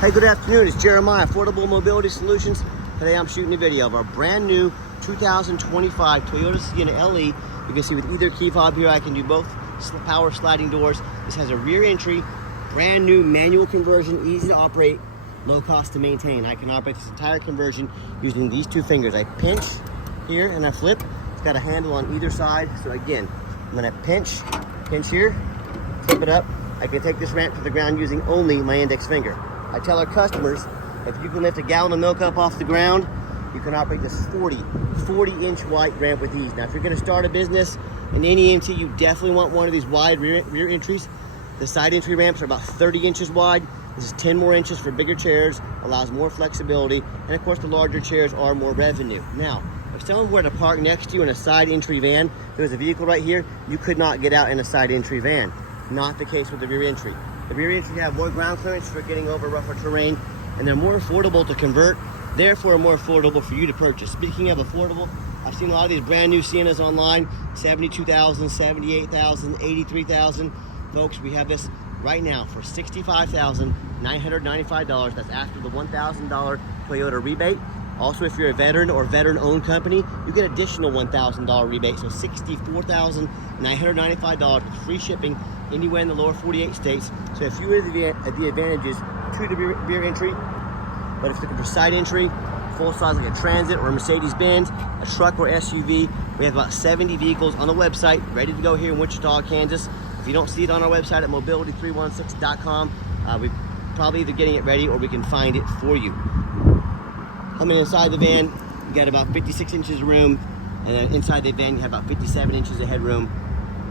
Hey, good afternoon. It's Jeremiah, Affordable Mobility Solutions. Today I'm shooting a video of our brand new 2025 Toyota Sienna LE. You can see with either key fob here, I can do both power sliding doors. This has a rear entry, brand new manual conversion, easy to operate, low cost to maintain. I can operate this entire conversion using these two fingers. I pinch here and I flip. It's got a handle on either side. So again, I'm gonna pinch here, flip it up. I can take this ramp to the ground using only my index finger. I tell our customers, if you can lift a gallon of milk up off the ground, you can operate this 40-inch wide ramp with ease. Now, if you're gonna start a business in NEMT, you definitely want one of these wide rear entries. The side entry ramps are about 30 inches wide. This is 10 more inches for bigger chairs, allows more flexibility, and of course the larger chairs are more revenue. Now, if someone were to park next to you in a side entry van, there's a vehicle right here, you could not get out in a side entry van. Not the case with the rear entry. The rear entry have more ground clearance for getting over rougher terrain, and they're more affordable to convert, therefore more affordable for you to purchase. Speaking of affordable, I've seen a lot of these brand new Siennas online, $72,000, $78,000, $83,000. Folks, we have this right now for $65,995. That's after the $1,000 Toyota rebate. Also, if you're a veteran or veteran-owned company, you get additional $1,000 rebate, so $64,995 with free shipping anywhere in the lower 48 states. So if you were the advantages to the rear entry, but if you're looking for side entry, full size like a Transit or a Mercedes-Benz, a truck or SUV, we have about 70 vehicles on the website ready to go here in Wichita, Kansas. If you don't see it on our website at mobility316.com, we're probably either getting it ready or we can find it for you. Coming inside the van, you got about 56 inches of room, and then inside the van you have about 57 inches of headroom.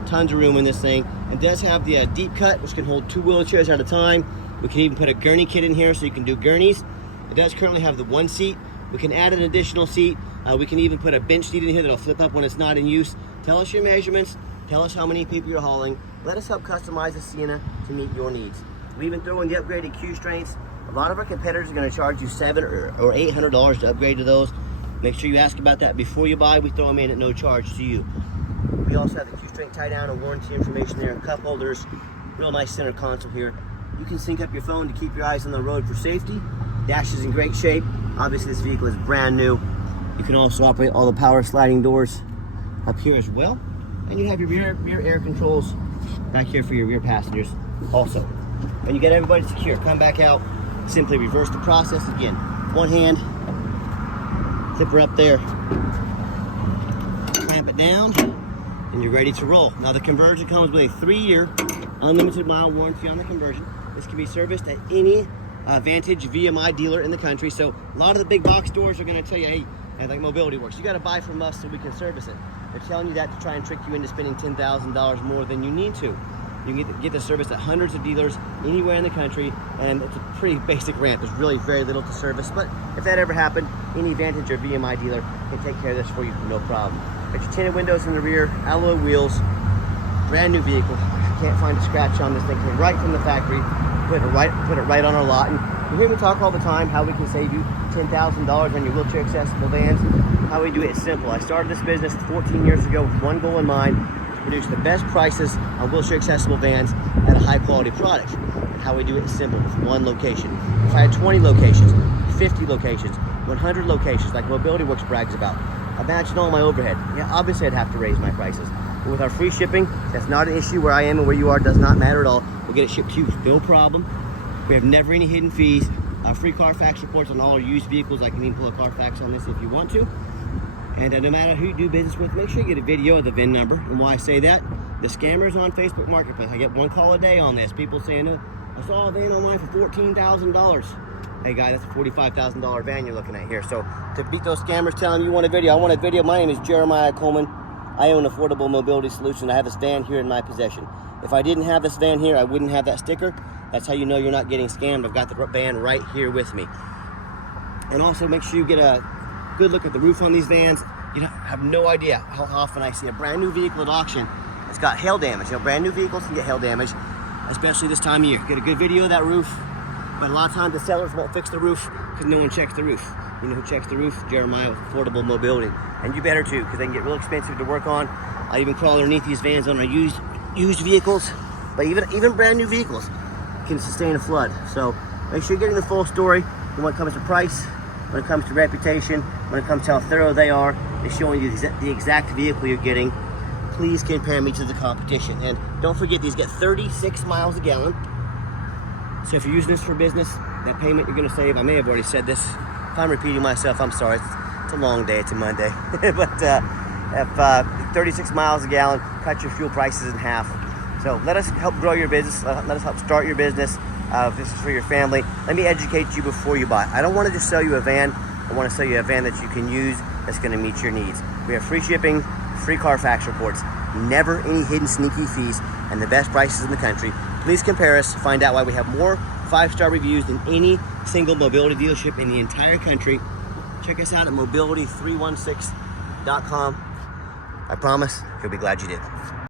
Tons of room in this thing. It does have the deep cut, which can hold 2 wheelchairs at a time. We can even put a gurney kit in here so you can do gurneys. It does currently have the 1 seat. We can add an additional seat. We can even put a bench seat in here that'll flip up when it's not in use. Tell us your measurements. Tell us how many people you're hauling. Let us help customize the Sienna to meet your needs. We even throw in the upgraded Q strengths. A lot of our competitors are going to charge you $700 or $800 to upgrade to those. Make sure you ask about that before you buy. We throw them in at no charge to you. We also have the Q strength tie down and warranty information there, cup holders, real nice center console here. You can sync up your phone to keep your eyes on the road for safety. Dash is in great shape. Obviously this vehicle is brand new. You can also operate all the power sliding doors up here as well. And you have your rear air controls back here for your rear passengers also. And you get everybody secure. Come back out, simply reverse the process again. One hand, flip her up there, clamp it down, and you're ready to roll. Now the conversion comes with a 3-year unlimited mile warranty on the conversion. This can be serviced at any Vantage VMI dealer in the country. So a lot of the big box stores are going to tell you, hey, like Mobility Works, you got to buy from us so we can service it. They're telling you that to try and trick you into spending $10,000 more than you need to. You can get the service at hundreds of dealers anywhere in the country, and it's a pretty basic ramp. There's really very little to service, but if that ever happened, any Vantage or VMI dealer can take care of this for you, no problem. Got your tinted windows in the rear, alloy wheels, brand new vehicle. Can't find a scratch on this thing. Came right from the factory. Put it right on our lot. And you hear me talk all the time how we can save you $10,000 on your wheelchair accessible vans. How we do it is simple. I started this business 14 years ago with one goal in mind: to produce the best prices on wheelchair accessible vans at a high quality product. And how we do it is simple, with one location. If I had 20 locations, 50 locations, 100 locations, like Mobility Works brags about, imagine all my overhead. Yeah, obviously I'd have to raise my prices. But with our free shipping, that's not an issue. Where I am and where you are does not matter at all. We'll get it shipped to you, no problem. We have never any hidden fees. Free Carfax reports on all our used vehicles. I can even pull a Carfax on this if you want to. And no matter who you do business with, make sure you get a video of the VIN number. And why I say that, the scammers on Facebook Marketplace, I get one call a day on this. People saying, I saw a van online for $14,000. Hey guy, that's a $45,000 van you're looking at here. So to beat those scammers telling you want a video, I want a video. My name is Jeremiah Coleman. I own Affordable Mobility Solutions. I have this van here in my possession. If I didn't have this van here, I wouldn't have that sticker. That's how you know you're not getting scammed. I've got the van right here with me. And also make sure you get a good look at the roof on these vans. You have no idea how often I see a brand new vehicle at auction that's got hail damage. You know, brand new vehicles can get hail damage, especially this time of year. Get a good video of that roof. But a lot of times the sellers won't fix the roof because no one checks the roof. You know who checks the roof? Jeremiah with Affordable Mobility. And you better too, because they can get real expensive to work on. I even crawl underneath these vans on our used vehicles. But even brand new vehicles can sustain a flood. So Make sure you're getting the full story when it comes to price, when it comes to reputation, when it comes to how thorough they are. They're showing you the exact vehicle you're getting. Please compare me to the competition. And don't forget, these get 36 miles a gallon. So if you're using this for business, that payment you're gonna save, I may have already said this. If I'm repeating myself, I'm sorry. It's a long day, it's a Monday. But if 36 miles a gallon, cut your fuel prices in half. So let us help grow your business. Let us help start your business. If this is for your family, let me educate you before you buy. I don't want to just sell you a van. I want to sell you a van that you can use that's going to meet your needs. We have free shipping, free Carfax reports, never any hidden sneaky fees, and the best prices in the country. Please compare us. Find out why we have more 5-star reviews than any single mobility dealership in the entire country. Check us out at mobility316.com. I promise you'll be glad you did.